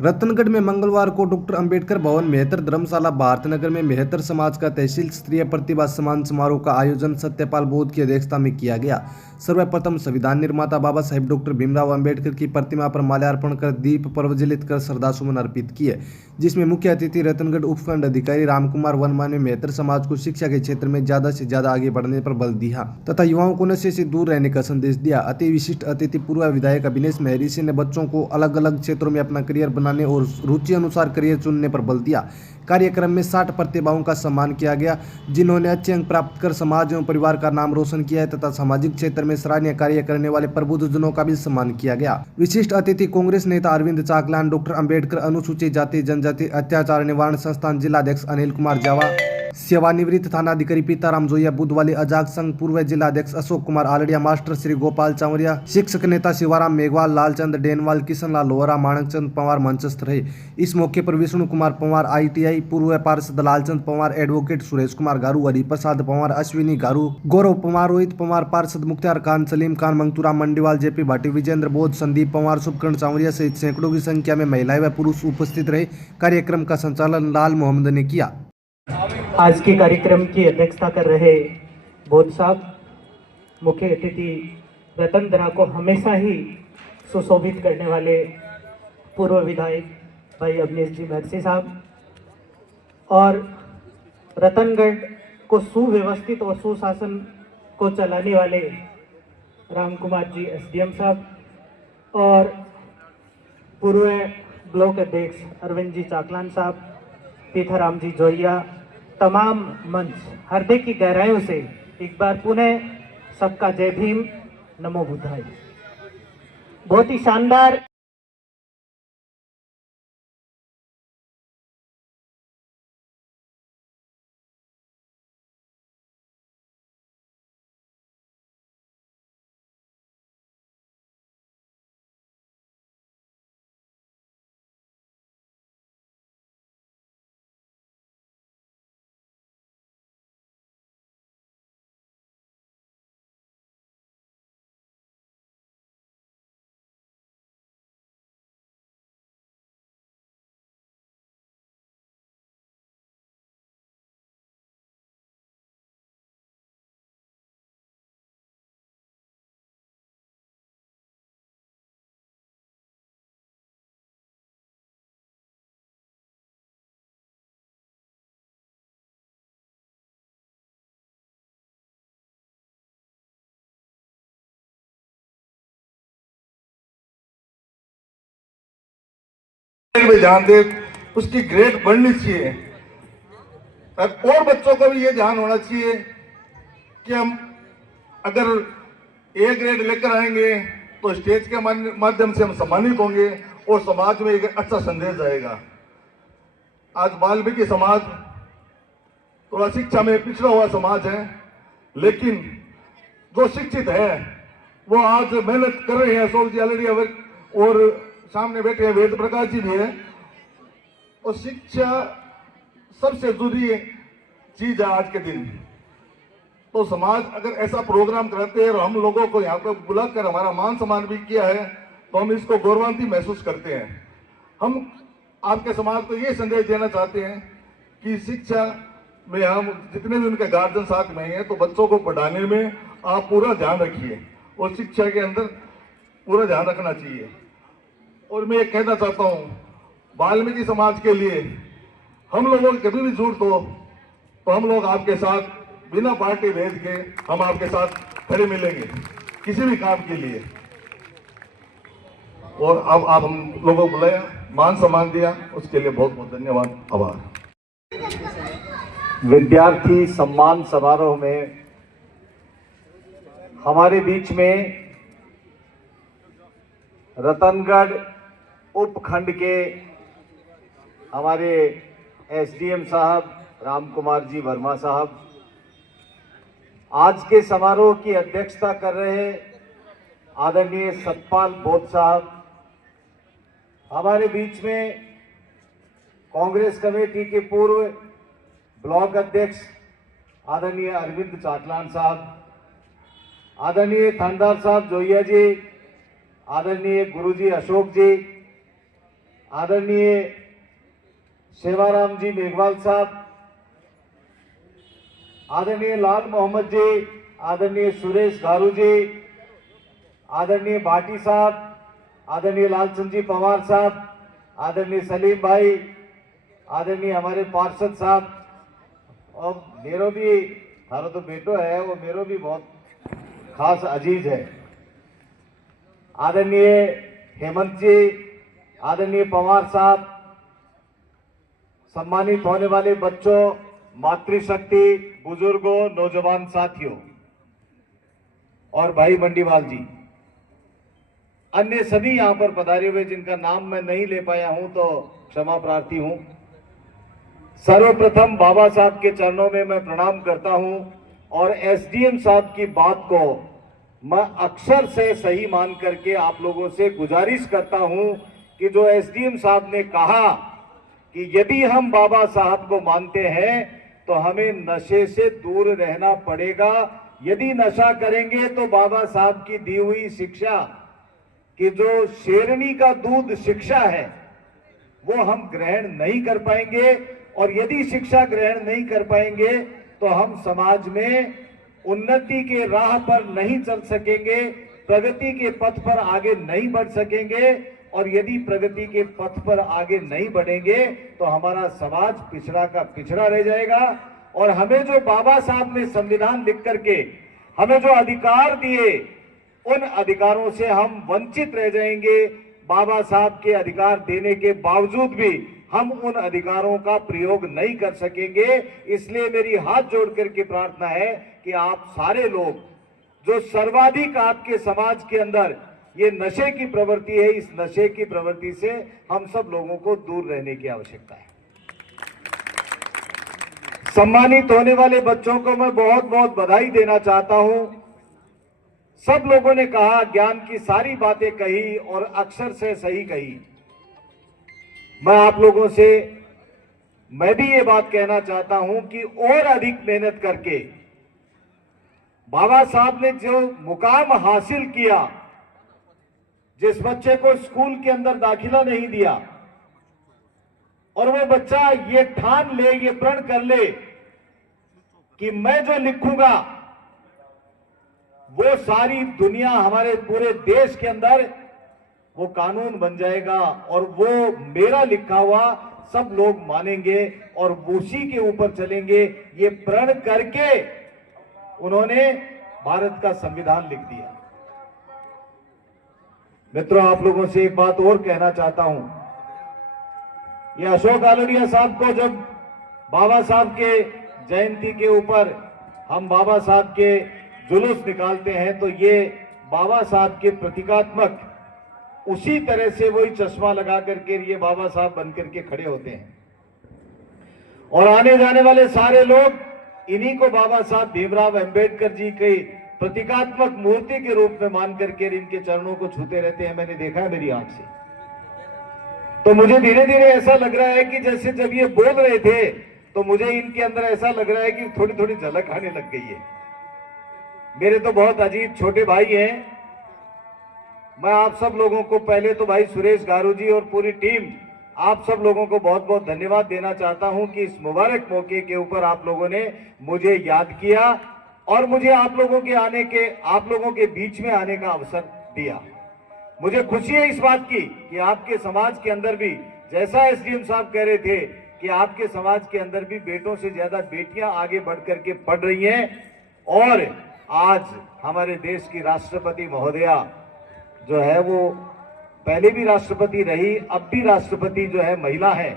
रतनगढ़ में मंगलवार को डॉक्टर अंबेडकर भवन मेहतर धर्मशाला भारतनगर में मेहतर समाज का तहसील स्तरीय प्रतिभा सम्मान समारोह का आयोजन सत्यपाल बोध की अध्यक्षता में किया गया। सर्वप्रथम संविधान निर्माता बाबा साहेब डॉक्टर भीमराव अंबेडकर की प्रतिमा पर माल्यार्पण कर दीप प्रज्वलित कर श्रद्धासुमन अर्पित किए, जिसमें मुख्य अतिथि रतनगढ़ उपखंड अधिकारी रामकुमार वर्मा ने मेहतर समाज को शिक्षा के क्षेत्र में ज्यादा से ज्यादा आगे बढ़ने पर बल दिया तथा युवाओं को नशे से दूर रहने का संदेश दिया। अति विशिष्ट अतिथि पूर्व विधायक अभिनेश महरिषि ने बच्चों को अलग अलग क्षेत्रों में अपना करियर बनाने और रुचि अनुसार करियर चुनने पर बल दिया। कार्यक्रम में 60 प्रतिभाओं का सम्मान किया गया, जिन्होंने अच्छे अंक प्राप्त कर समाज एवं परिवार का नाम रोशन किया है तथा सामाजिक क्षेत्र में सराहनीय कार्य करने वाले प्रबुद्धजनों का भी सम्मान किया गया। विशिष्ट अतिथि कांग्रेस नेता अरविंद चाकलान, डॉक्टर अंबेडकर अनुसूचित जाति जनजाति अत्याचार निवारण संस्थान जिलाध्यक्ष अनिल कुमार जावा, सेवानिवृत्त थानाधिकारी पीताराम जोया बुधवाली, अजाक संघ पूर्व जिलाध्यक्ष अशोक कुमार आलड़िया, मास्टर श्री गोपाल चावरिया, शिक्षक नेता शिवाराम मेघवाल, लालचंद डेनवाल, किशन लाल लोहरा, माणकचंद पंवार मंचस्थ रहे। इस मौके पर विष्णु कुमार पंवार ITI, पूर्व पार्षद लालचंद पंवार, एडवोकेट सुरेश कुमार गारू, हरिप्रसाद पंवार, अश्विनी गारू, गौरव पंवार, रोहित पंवार, पार्षद मुख्तार खान, सलीम खान, मंगतूराम मंडीवाल, JP भाटी, विजेंद्र बोध, संदीप पंवार, शुभकर्ण चावरिया सहित सैकड़ों की संख्या में महिलाएं व पुरुष उपस्थित रहे। कार्यक्रम का संचालन लाल मोहम्मद ने किया। आज के कार्यक्रम की अध्यक्षता कर रहे बोध साहब, मुख्य अतिथि रतनगढ़ को हमेशा ही सुशोभित करने वाले पूर्व विधायक भाई अभिनेश जी महर्षि साहब और रतनगढ़ को सुव्यवस्थित और सुशासन को चलाने वाले राम कुमार जी SDM साहब और पूर्व ब्लॉक अध्यक्ष अरविंद जी चाकलान साहब, पीताराम जी जोइया, तमाम मंच हृदय की गहराइयों से एक बार पुनः सबका जय भीम, नमो बुद्धाय। बहुत ही शानदार में ध्यान दे, उसकी ग्रेड बढ़नी चाहिए और बच्चों को भी ये ध्यान होना चाहिए कि हम अगर A ग्रेड लेकर आएंगे तो स्टेज के माध्यम से हम सम्मानित होंगे और समाज में एक अच्छा संदेश जाएगा। आज वाल्मीकि समाज थोड़ा शिक्षा में पिछड़ा हुआ समाज है, लेकिन जो शिक्षित है वो आज मेहनत कर रहे हैं। अशोक जी आलड़िया और सामने बैठे हैं वेद प्रकाश जी भी है। और शिक्षा सबसे जरूरी चीज है आज के दिन। तो समाज अगर ऐसा प्रोग्राम करते हैं और हम लोगों को यहाँ पर बुलाकर हमारा मान सम्मान भी किया है तो हम इसको गौरवान्वित महसूस करते हैं। हम आपके समाज को ये संदेश देना चाहते हैं कि शिक्षा में हम जितने भी उनके गार्जियन साथ में हैं तो बच्चों को पढ़ाने में आप पूरा ध्यान रखिए और शिक्षा के अंदर पूरा ध्यान रखना चाहिए। और मैं एक कहना चाहता हूँ, वाल्मीकि समाज के लिए हम लोगों की कभी भी जरूरत हो तो हम लोग आपके साथ बिना पार्टी भेद के हम आपके साथ खड़े मिलेंगे किसी भी काम के लिए। और अब आप हम लोगों को बुलाया, मान सम्मान दिया, उसके लिए बहुत बहुत धन्यवाद, आभार। विद्यार्थी सम्मान समारोह में हमारे बीच में रतनगढ़ उपखंड के हमारे SDM साहब राम कुमार जी वर्मा साहब, आज के समारोह की अध्यक्षता कर रहे आदरणीय सतपाल बोध साहब, हमारे बीच में कांग्रेस कमेटी के पूर्व ब्लॉक अध्यक्ष आदरणीय अरविंद चाकलान साहब, आदरणीय थानेदार साहब जोइया जी, आदरणीय गुरुजी अशोक जी, आदरणीय सेवाराम जी मेघवाल साहब, आदरणीय लाल मोहम्मद जी, आदरणीय सुरेश गारू जी, आदरणीय भाटी साहब, आदरणीय लालचंद जी पवार साहब, आदरणीय सलीम भाई, आदरणीय हमारे पार्षद साहब, और मेरो भी थारो तो बेटो है, वो मेरो भी बहुत खास अजीज है, आदरणीय हेमंत जी, आदरणीय पवार साहब, सम्मानित होने वाले बच्चों, मातृशक्ति, बुजुर्गों, नौजवान साथियों और भाई मंडीवाल जी, अन्य सभी यहां पर पधारे हुए जिनका नाम मैं नहीं ले पाया हूं तो क्षमा प्रार्थी हूं। सर्वप्रथम बाबा साहब के चरणों में मैं प्रणाम करता हूं और एसडीएम साहब की बात को मैं अक्षर से सही मान करके आप लोगों से गुजारिश करता हूं कि जो एसडीएम साहब ने कहा कि यदि हम बाबा साहब को मानते हैं तो हमें नशे से दूर रहना पड़ेगा। यदि नशा करेंगे तो बाबा साहब की दी हुई शिक्षा कि जो शेरनी का दूध शिक्षा है वो हम ग्रहण नहीं कर पाएंगे, और यदि शिक्षा ग्रहण नहीं कर पाएंगे तो हम समाज में उन्नति के राह पर नहीं चल सकेंगे, प्रगति के पथ पर आगे नहीं बढ़ सकेंगे, और यदि प्रगति के पथ पर आगे नहीं बढ़ेंगे तो हमारा समाज पिछड़ा का पिछड़ा रह जाएगा। और हमें जो बाबा साहब ने संविधान लिख करके हमें जो अधिकार दिए, उन अधिकारों से हम वंचित रह जाएंगे। बाबा साहब के अधिकार देने के बावजूद भी हम उन अधिकारों का प्रयोग नहीं कर सकेंगे। इसलिए मेरी हाथ जोड़ करके प्रार्थना है कि आप सारे लोग, जो सर्वाधिक आपके समाज के अंदर ये नशे की प्रवृत्ति है, इस नशे की प्रवृत्ति से हम सब लोगों को दूर रहने की आवश्यकता है। सम्मानित होने वाले बच्चों को मैं बहुत बहुत बधाई देना चाहता हूं। सब लोगों ने कहा, ज्ञान की सारी बातें कही और अक्षर से सही कही। मैं आप लोगों से मैं भी ये बात कहना चाहता हूं कि और अधिक मेहनत करके बाबा साहब ने जो मुकाम हासिल किया, जिस बच्चे को स्कूल के अंदर दाखिला नहीं दिया और वो बच्चा ये ठान ले, ये प्रण कर ले कि मैं जो लिखूंगा वो सारी दुनिया, हमारे पूरे देश के अंदर वो कानून बन जाएगा और वो मेरा लिखा हुआ सब लोग मानेंगे और उसी के ऊपर चलेंगे, ये प्रण करके उन्होंने भारत का संविधान लिख दिया। मित्रों, आप लोगों से एक बात और कहना चाहता हूं। ये अशोक आलोडिया साहब को जब बाबा साहब के जयंती के ऊपर हम बाबा साहब के जुलूस निकालते हैं तो ये बाबा साहब के प्रतीकात्मक उसी तरह से वही चश्मा लगा करके ये बाबा साहब बन करके खड़े होते हैं, और आने जाने वाले सारे लोग इन्हीं को बाबा साहब भीमराव अंबेडकर जी के प्रतीकात्मक मूर्ति के रूप में मान करके इनके चरणों को छूते रहते हैं। मैंने देखा है मेरी आंख से। तो मुझे धीरे धीरे ऐसा लग रहा है कि जैसे जब ये बोल रहे थे तो मुझे इनके अंदर ऐसा लग रहा है कि थोड़ी थोड़ी झलक आने लग गई है। मेरे तो बहुत अजीज छोटे भाई हैं। मैं आप सब लोगों को, पहले तो भाई सुरेश गारू जी और पूरी टीम, आप सब लोगों को बहुत बहुत धन्यवाद देना चाहता हूं कि इस मुबारक मौके के ऊपर आप लोगों ने मुझे याद किया और मुझे आप लोगों के बीच में आने का अवसर दिया। मुझे खुशी है इस बात की कि आपके समाज के अंदर भी, जैसा एसडीएम साहब कह रहे थे कि आपके समाज के अंदर भी बेटों से ज्यादा बेटियां आगे बढ़ करके पढ़ रही हैं, और आज हमारे देश की राष्ट्रपति महोदया जो है वो पहले भी राष्ट्रपति रही, अब भी राष्ट्रपति जो है महिला है,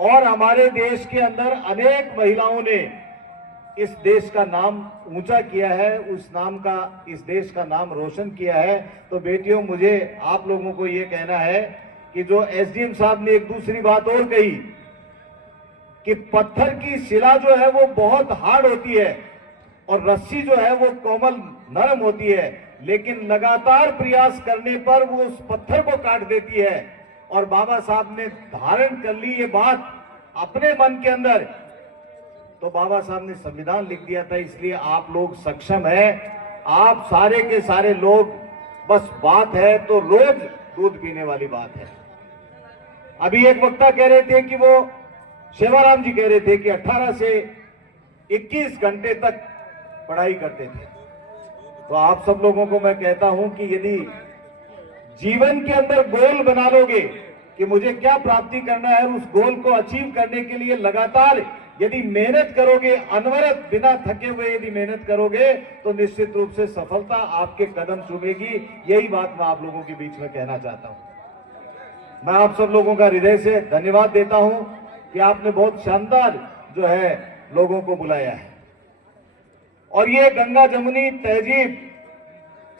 और हमारे देश के अंदर अनेक महिलाओं ने इस देश का नाम ऊंचा किया है, इस देश का नाम रोशन किया है। तो बेटियों, मुझे आप लोगों को ये कहना है कि जो एसडीएम साहब ने एक दूसरी बात और कही कि पत्थर की शिला जो है वो बहुत हार्ड होती है और रस्सी जो है वो कोमल नरम होती है, लेकिन लगातार प्रयास करने पर वो उस पत्थर को काट देती है। और बाबा साहब ने धारण कर ली ये बात अपने मन के अंदर, तो बाबा साहब ने संविधान लिख दिया था। इसलिए आप लोग सक्षम हैं, आप सारे के सारे लोग, बस बात है तो रोज दूध पीने वाली बात है। अभी एक वक्ता कह रहे थे कि वो शिवराम जी कह रहे थे कि 18 से 21 घंटे तक पढ़ाई करते थे। तो आप सब लोगों को मैं कहता हूं कि यदि जीवन के अंदर गोल बना लोगे कि मुझे क्या प्राप्ति करना है, उस गोल को अचीव करने के लिए लगातार यदि मेहनत करोगे, अनवरत बिना थके हुए यदि मेहनत करोगे, तो निश्चित रूप से सफलता आपके कदम चूमेगी। यही बात मैं आप लोगों के बीच में कहना चाहता हूं। मैं आप सब लोगों का हृदय से धन्यवाद देता हूं कि आपने बहुत शानदार जो है लोगों को बुलाया है। और ये गंगा जमुनी तहजीब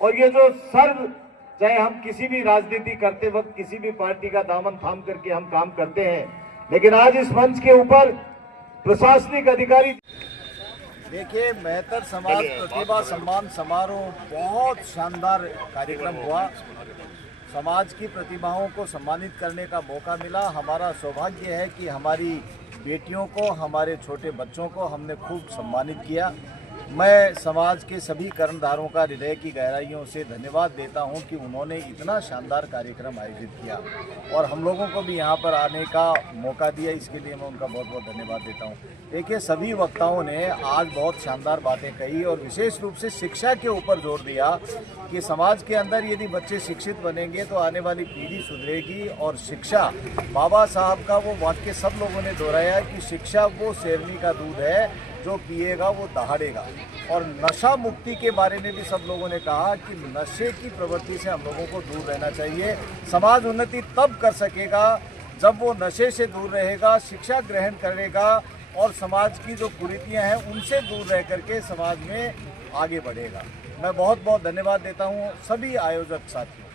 और ये जो सर्व, चाहे हम किसी भी राजनीति करते वक्त किसी भी पार्टी का दामन थाम करके हम काम करते हैं, लेकिन आज इस मंच के ऊपर प्रशासनिक अधिकारी देखिए, मेहतर समाज प्रतिभा सम्मान समारोह बहुत शानदार कार्यक्रम हुआ। समाज की प्रतिभाओं को सम्मानित करने का मौका मिला। हमारा सौभाग्य है कि हमारी बेटियों को, हमारे छोटे बच्चों को हमने खूब सम्मानित किया। मैं समाज के सभी कर्णधारों का हृदय की गहराइयों से धन्यवाद देता हूं कि उन्होंने इतना शानदार कार्यक्रम आयोजित किया और हम लोगों को भी यहां पर आने का मौका दिया। इसके लिए मैं उनका बहुत बहुत धन्यवाद देता हूं। देखिए, सभी वक्ताओं ने आज बहुत शानदार बातें कही और विशेष रूप से शिक्षा के ऊपर जोर दिया कि समाज के अंदर यदि बच्चे शिक्षित बनेंगे तो आने वाली पीढ़ी सुधरेगी। और शिक्षा, बाबा साहब का वो वाक्य सब लोगों ने दोहराया कि शिक्षा वो शेरनी का दूध है, जो पिएगा वो दहाड़ेगा। और नशा मुक्ति के बारे में भी सब लोगों ने कहा कि नशे की प्रवृत्ति से हम लोगों को दूर रहना चाहिए। समाज उन्नति तब कर सकेगा जब वो नशे से दूर रहेगा, शिक्षा ग्रहण करेगा और समाज की जो कुरीतियां हैं उनसे दूर रह करके समाज में आगे बढ़ेगा। मैं बहुत बहुत धन्यवाद देता हूं सभी आयोजक साथियों।